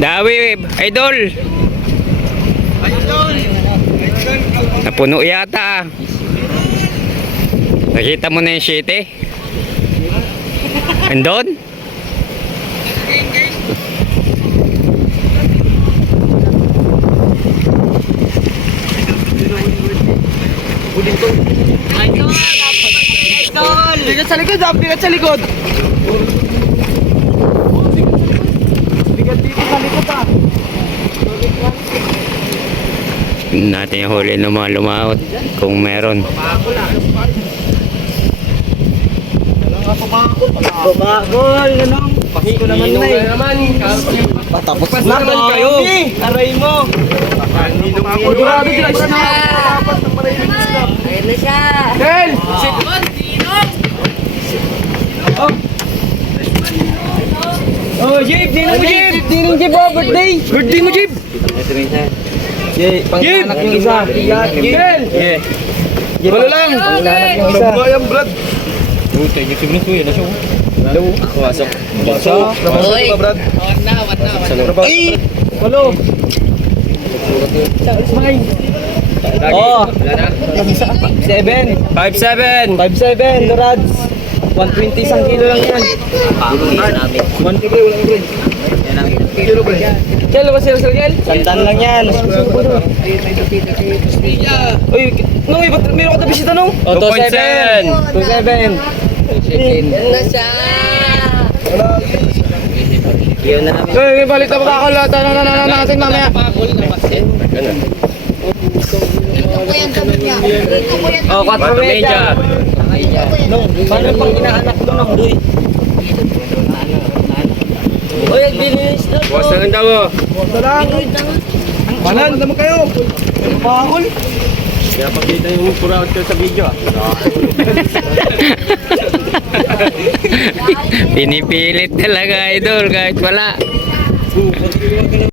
Dawi, idol. Napuno yata. Nakita mo na yung shite? Andon? Bigat sa likod, bigat sa likod. Bigat dito sa likod Natin yung huli ng mga lumaot kung meron. Bumagol, ganun. Pasko naman na eh. Patapos naman kayo. Aray mo. Sigurado sila na. Ayun na siya. Del! Oh, Jib! Dinong mo, Jib! Dinong Jib, oh, birthday! Birthday mo, Jib! Pang-anak yung isa. Del! Wala lang! Pang-anak yung isa. Nabuhayan, Brad! Buti, yung siglo ko yun. Hello? Pumasok. Pumasok. Namasok ba, Brad? Ay! Walo! Smile! Oh! 5'7". 5'7". Dorads! 120 isang kilo lang yan. 1 kilo lang rin. Kilo ba? Kilo ba sila Kel? Sandan lang yan. Uy, nung iba meron ka na bisita nung? 2.7. 2.7. Yan na siya. Yun na namin. Uy, balik na makakalata na natin mamaya. Oh, 4 media. Nung, paano pang inaanak mo nung doy? Uy, bilis na po. Bukas na ganda mo. Bukas lang. Banan, naman kayo. Pakakul. Kaya pakita yung pura out ko sa video ah. Pinipilit talaga idol kahit wala.